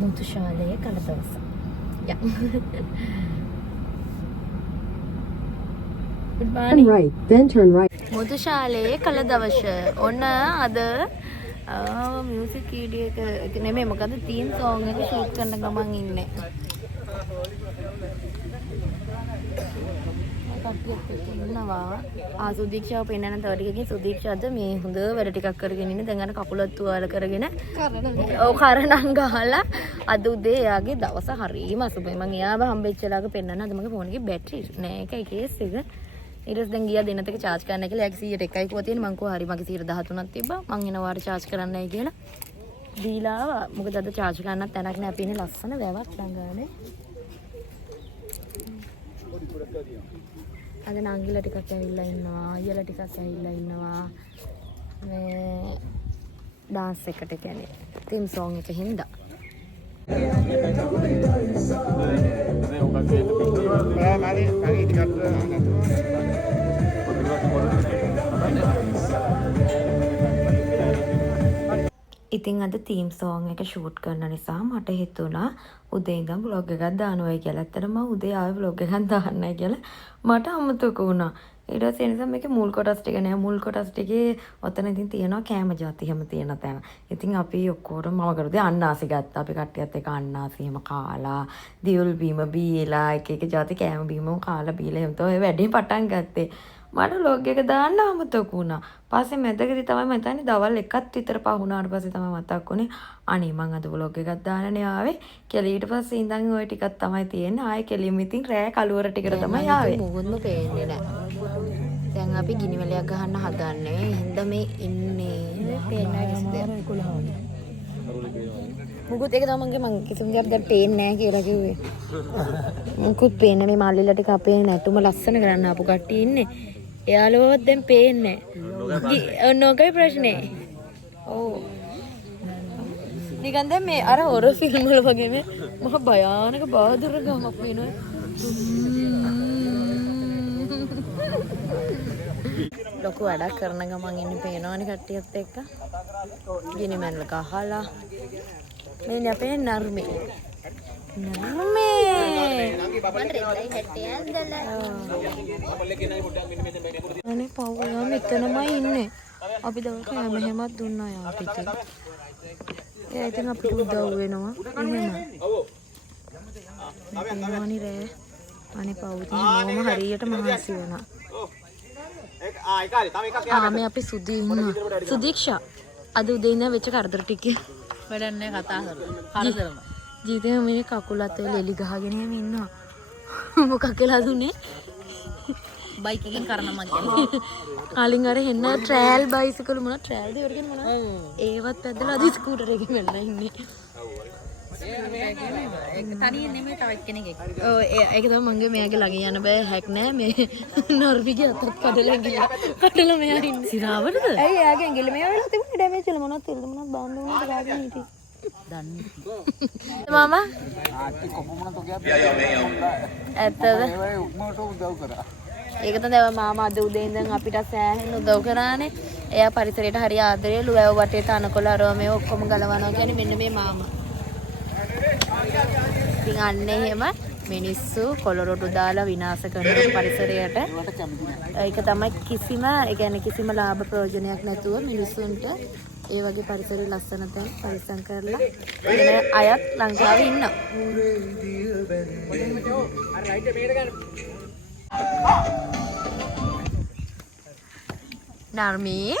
මුතුශාලයේ කල දවස. Right, then turn right. මුතුශාලයේ කල දවස. ඔන්න අද මියුසික් වීඩියෝ එක නෙමෙයි මොකද තීම් සෝං එක ෂූට් කරන ගමන් ඉන්නේ. කට්ටියත් සුදීක්ෂාව පෙන්නන තවටිකකින් සුදීක්ෂාද මේ හොඳ වැඩ ටිකක් කරගෙන ඉන්නේ. දැන් අර කකුලත් තුවාල කරගෙන කරණම් ගහලා අද උදේ එයාගේ දවස හරීම අසුබයි. මම එයාව හම්බෙච්චලාක පෙන්නන අද මගේ ෆෝන් එකේ බැටරි නෑ ඒකයි කේස් එක. ඊට පස්සේ දැන් ගියා දිනතක charge කරන්න කියලා 100ට එකයි කිව්වා තියෙන්නේ. මං කිව්වා හරි මගේ 113ක් තිබ්බා. මං එනවා charge කරන්නයි කියලා. දීලා ආවා. මොකද අද charge කරන්නත් තැනක් නෑ. අපි ඉන්නේ ලස්සන වැවක් ළඟානේ. අද නංගිලා ටිකක් ඇවිල්ලා ඉන්නවා. අයියලා ටිකක් ඇවිල්ලා ඉන්නවා. මේ dance එකට කියන්නේ theme song එක හින්දා. ඉතින් අද තීම් සෝං එක ෂූට් කරන නිසා මට හිතුණා උදේ ඉඳන් vlog එකක් දානවයි කියලා. ඇත්තටම මම උදේ ආවේ vlog එකක් දාන්නයි කියලා මට අමතක වුණා. ඊට පස්සේ නිසා මේකේ මුල් කොටස් ටික නෑ. මුල් කොටස් ටිකේ ඔතන ඉතින් තියෙනවා කෑම જાති හැම තියෙන තැන. ඉතින් අපි ඔක්කොටම මම කරුදේ අන්නාසි ගත්තා. අපි කට්ටියත් එක්ක අන්නාසි හැම කාලා, දියුල් බීම බීලා එක එක જાති කෑම බීම කාලා බීලා එහෙම තමයි වැඩේ පටන් ගත්තේ. මට vlog එක දාන්න අමතක වුණා. පස්සේ මැදකදී තමයි මම හිතන්නේ දවල් 1ක් විතර පහුණාට පස්සේ තමයි මතක් වුණේ අනේ මං අද vlog එකක් දාන්නනේ ආවේ කියලා. ඊට පස්සේ ඉඳන් ওই ටිකක් තමයි තියෙන්නේ. ආයේ කෙලියම ඉතින් රෑ කළුවර ටිකට තමයි ආවේ. මොකොත්ම පේන්නේ නැහැ. දැන් අපි ගිනි වැලයක් ගහන්න හදන්නේ. හින්දා මේ ඉන්නේ පේන්නේ නැහැ. මුකුත් ඒක තමයි මං කිසිම දෙයක් දැන් පේන්නේ නැහැ කියලා කිව්වේ. මුකුත් පේන්නේ මේ මල්ලිලා ටික අපේ නැටුම ලස්සන කරන්න ආපු කට්ටිය ඉන්නේ. එයාලවත් දැන් පේන්නේ නැහැ. ඔන්නෝකයි ප්‍රශ්නේ. ඔව්. නිකන් දැන් මේ අර හොරර් ෆිල්ම් වල වගේ මේ මහ භයානක බාදුර ගමක් වෙනවා. ලොකු වැඩක් කරන ගමන් ඉන්නේ පේනවනේ කට්ටියත් එක්ක. ගිනි මැල්ල ගහලා මේ අපේ නර්මේ. අනේ පවුලා මෙතනමයි ඉන්නේ. අපි දවල් කෑම හැමත් දුන්නා යාපිට. ඒ ඉතින් අපිට උදව් වෙනවා. එහෙම. අනේ රේ. අනේ පවුතින් මොම හරියට මහන්සි වෙනවා. මේ අපි සුදී ඉන්නවා. සුදීක්ෂා අද උදේ ඉඳන් වෙච්ච කරදර ටික වැඩක් නැහැ කතා කරලා. හරිදරම. ජීවිතේ මේ කකුලත් එලි ගහගෙන යම ඉන්නවා. මොකක් කියලා දුන්නේ? බයික් එකෙන් කරනම කියන්නේ. කලින් අර හෙන්න ට්‍රෑල් බයිසිකල් මොන ට්‍රෑල්ද ඒවට කියන්නේ මොනවද? ඒවත් පැදලා අද ස්කූටර් එකේ මෙන්න ඉන්නේ. ඒක තනියෙන් නෙමෙයි තව එක්කෙනෙක් එක්ක. ඔව් ඒක තමයි මගේ මෙයාගේ ළඟ යන්න බෑ හැක් නෑ මේ නර්විගේ අතත් කඩලා මෙයා ඉන්නේ. සිරාවටද? ඇයි එයාගේ ඇඟිල්ල මෙයා වෙලා තිබුණේ ඩැමේජ් වෙලා මොනවද තෙල්ද මොනවද බාන්න උනේද ගාගෙන හිටියේ. දන්නේ මාමා ආටි කොපමණ තෝගයක් ඇත්තද ඒක තමයි මාමා අද උදේ ඉඳන් අපිට සෑහෙන උදව් කරානේ. එයා පරිසරයට හරි ආදරේ ලුවැව වටේ තනකොළ අරව මේ ඔක්කොම ගලවනවා කියන්නේ මෙන්න මේ මාමා. ඉතින් අන්නේ එහෙම මිනිස්සු කොළරොඩු දාලා විනාශ කරන පරිසරයට ඒක තමයි කිසිම ඒ කියන්නේ කිසිම ලාභ ප්‍රයෝජනයක් නැතුව මිනිස්සුන්ට ඒ වගේ පරිසරය ලස්සන තැන් පරිස්සම් කරලා ඉන්න අයත් ලංකාවේ ඉන්නවා. නර්මී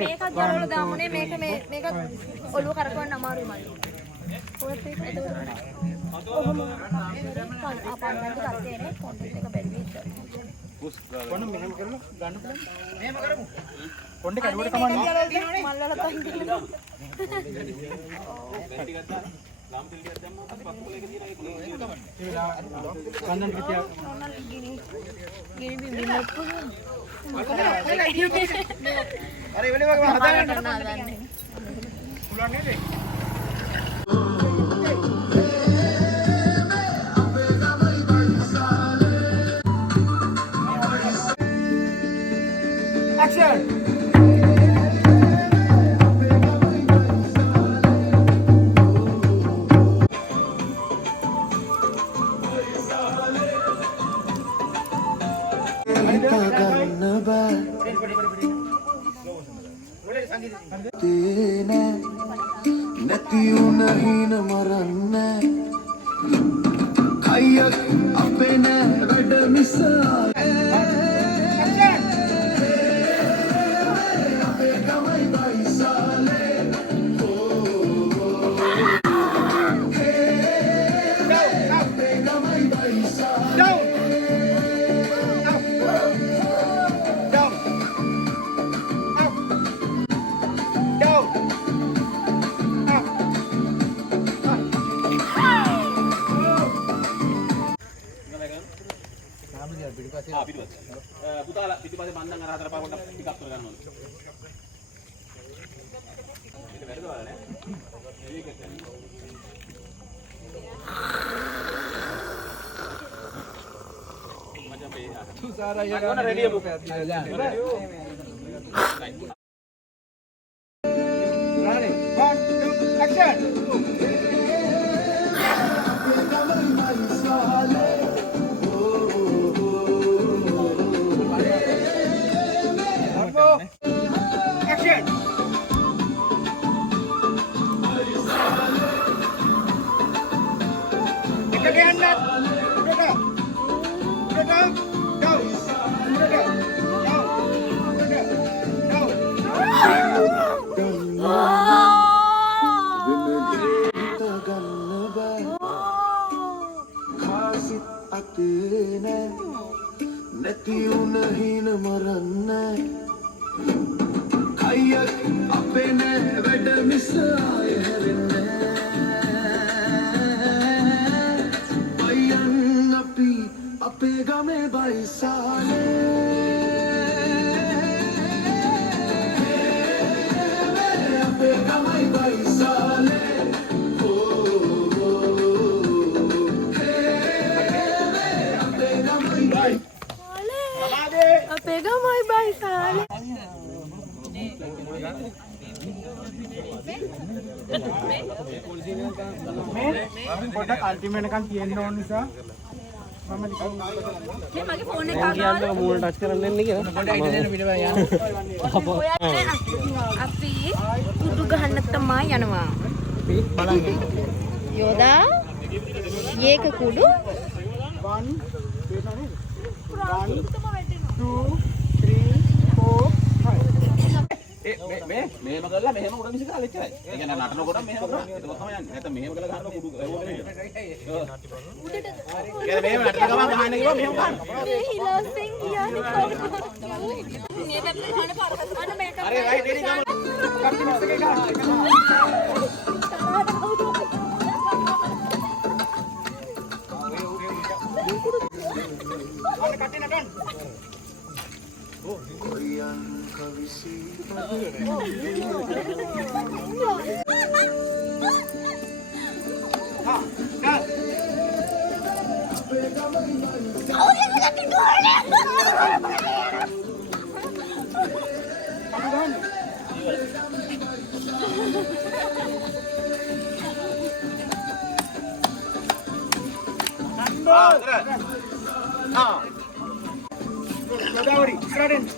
මේක ජරවල දාමුනේ මේක ඔළුව කරකවන්න අමාරුයි මල්ලි. කොහෙද ඒක ඔහොම අපන්නන්ට ගත්තේනේ කොන්ටෙන්ට් එක බැරි වෙච්ච. කොන්න මෙහෙම කරලා ගන්න පුළුවන්. මෙහෙම කරමු. කොණ්ඩේ කඩුවට කමන්නේ. මල්වල තහින් දෙන්න. බැටි ගත්තා. ලාම් තෙල් ටිකක් දැම්මම අපි පස්කොල එක තියලා ඒක නේ කමන්නේ. කන්දන් පිටිය. ගිනි බින්දින්නත් පුළුවන්. අර එවලේ වගේ හදාගන්න පුළුවන් නේද? පුතාලා පිටිපස්සේ මන්දන් අර හතර පහ පොඩ්ඩක් ටිකක් කර ගන්න ඕනේ. මේක වැඩද වල නෑ. මේක මචං මේ තුසාරා යන රෙඩිය book Running. 1, 2, action. Action. Again, go. අපේ ගමයි බයිසාලේ පොඩ්ඩක් අල්ටිමේට් එකක් තියෙන්න ඕන නිසා මම නිකන් මේ මගේ ෆෝන් එක ගාලා මූණ ටච් කරන්න එන්නේ කියලා පොඩ්ඩක් ඉඳ දෙන්න පිටපය යන්න අපි උඩු ගහන්න තමයි යනවා බලන්න යෝදා ඒක කුඩු 1 2 3 4 මෙහෙම කරලා මෙහෙම උඩ මිස කරලා එච්චරයි. ඒ කියන්නේ නටනකොට මෙහෙම කරා. ඒක තමයි යන්නේ. නැත්නම් මෙහෙම කරලා ගහනවා කුඩු ඒවෝනේ. උඩට. කියන්නේ මෙහෙම නටන ගමන් ගහන්න කිව්වා මෙහෙම ගන්න. මේ හිලාස්ෙන් කියන්නේ කොහොමද? මේ පැත්තට ගහන පාරකට අන්න මේක. අර රයිට් එනි ගම. කප්ටිනස් එකේ ගන්න. අන්න කටින ගන්න.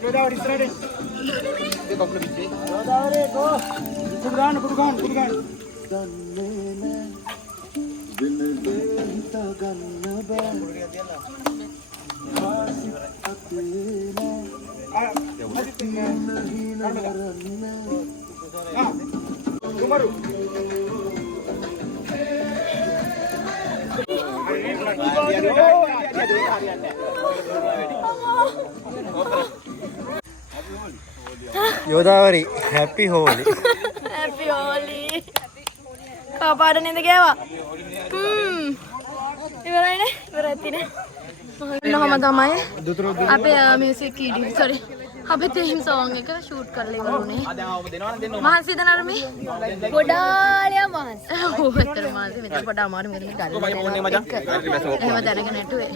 Godavari, Sradin. Ini kau lebih sih. Godavari, go. Kudugan. Kumaru. යෝදාවරි හැපි හෝලි හැපි හෝලි කපාට නේද ගෑවා ඉවරයිනේ ඉවරයි නෝම තමයි අපේ මියුසික් වීඩියෝ සෝරි අපේ තීම් සෝං එක ෂූට් කරලා ඉවරුනේ දැන් ආව දෙනවනම් දෙන්න ඕන. මහන්සිද නර්මී ගොඩාලියා මහන්සි ඔව් ඇත්තට මහන්සි මෙතන පොඩ අමාරු මෙතන ගල්ලා මගේ ෆෝන් එක මචං. එහෙම දැනගෙන නැටුවේ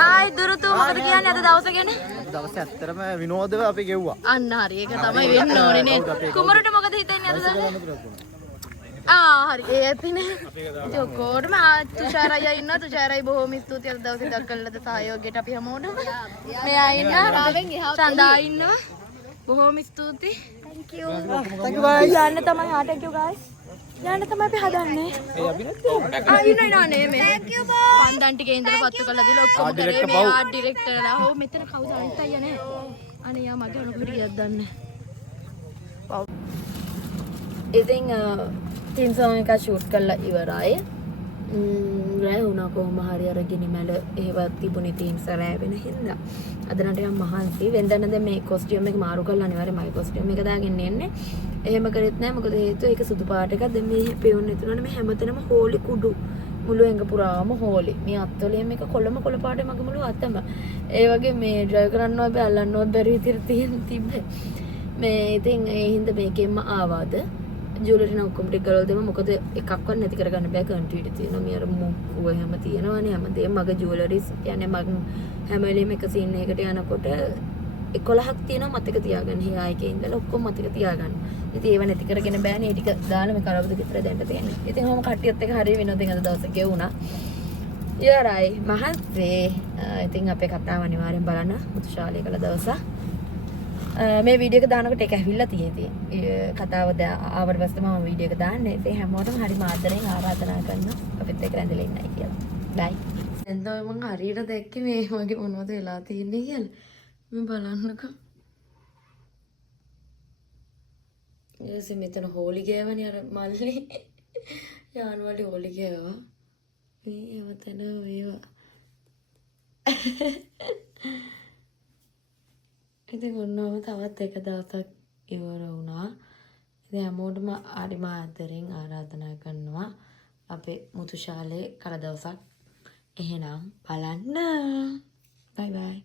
හායි දුරුතු මොකද කියන්නේ අද දවස ගැන දවසේ ඇත්තටම විනෝදව අපි ගෙව්වා. අන්න හරි ඒක තමයි වෙන්න ඕනේ නේද? කුමරුට මොකද හිතෙන්නේ අද? හරි ඒ ඇතිනේ. ඉතින් ඔක්කොටම තුෂාර අයියා ඉන්නවා. තුෂාරයි බොහොම ස්තුතියි අද දවසේ දක්වලද සහයෝගයට අපි හැමෝටම. මෙයා ඉන්නවා. චන්දා ඉන්නවා. බොහොම ස්තුතියි. Thank you. Thank you guys. යන්න තමයි thank you guys. යන්න තමයි අපි හදන්නේ. ඉන්නවා නේ මේ. Thank you boss. පන්දන් ටිකේ ඉඳලා පත්තු කරලා දීලා ඔක්කොම කරේ මේ ආර්ට් ඩිරෙක්ටර්ලා. හො මෙතන කවුද අනිත් අයියා නේ. අනේ යා මගේ උණු පිටියක් දන්නේ. ඉතින් තින් සෝන් එක ෂූට් කරලා ඉවරයි. රෑ වුණා කොහොම හරි අර ගිනිමැල එහෙවත් තිබුණේ තීම්ස් රෑ වෙන හින්දා. අද නම් ටිකක් මහන්සි. වෙනදා නම් මේ කොස්ටියුම් එක මාරු කරලා අනිවාර්යයෙන් මගේ කොස්ටියුම් එක දාගෙන එන්නේ. එහෙම කරෙත් නෑ මොකද හේතුව ඒක සුදු පාට එකක්. දැන් මේ පෙවුන් ඉතුරුනේ මේ හැමතැනම හෝලි කුඩු. මුළු එංග පුරාම හෝලි. මේ අත්වලේ මේක කොළ පාටේ මගේ මුළු අතම. ඒ වගේ මේ ඩ්‍රයිව් කරන්නවත් බැ අල්ලන්නවත් බැරි විදිහට තිබ්බේ. මේ ඉතින් ඒ හින්දා මේකෙන්ම ආවාද ජුවලරි නම් ඔක්කොම ටික ගලවලා දෙමු මොකද එකක්වත් නැති කරගන්න බෑ කන්ටිනියුටි තියෙනවා මේ අර මුක්කුව හැම තියෙනවානේ හැමදේම මගේ ජුවලරිස් කියන්නේ මම හැම වෙලෙම එක සීන් එකකට යනකොට 11ක් තියෙනවා මතක තියාගන්න හියා එකේ ඉඳලා ඔක්කොම මතක තියාගන්න ඉතින් ඒව නැති කරගෙන බෑනේ ඒ ටික දාලා මේ කරවද විතර දැන්න තියෙන්නේ ඉතින් මම කට්ටියත් එක්ක හරිය විනෝදෙන් අද දවසේ ගෙවුණා ඉවරයි මහන්සේ ඉතින් අපේ කතාව අනිවාර්යෙන් බලන්න මුතුශාලේ කළ දවසක් මේ වීඩියෝ එක දානකොට ඒක ඇවිල්ලා තියෙති. කතාව ආවට පස්සේ මම වීඩියෝ එක දාන්නේ. ඉතින් හැමෝටම හරි ආදරෙන් ආරාධනා කරනවා අපිත් එක්ක රැඳිලා ඉන්නයි කියලා. බයි. දැන් තමයි මම හරියට දැක්කේ මේ වගේ මොනවද වෙලා තියෙන්නේ කියලා. මේ බලන්නකෝ. ඊයේ මෙතන හෝලි ගෑවනේ අර මල්ලි. යාන්වලි හෝලි ගෑවා. මේ එවතන වේවා. ඉතින් ඔන්නෝම තවත් එක දවසක් ඉවර වුණා. ඉතින් හැමෝටම හරිම ආදරෙන් ආරාධනා කරනවා අපේ මුතුශාලේ කල දවසක් එහෙනම් බලන්න. බයි බයි.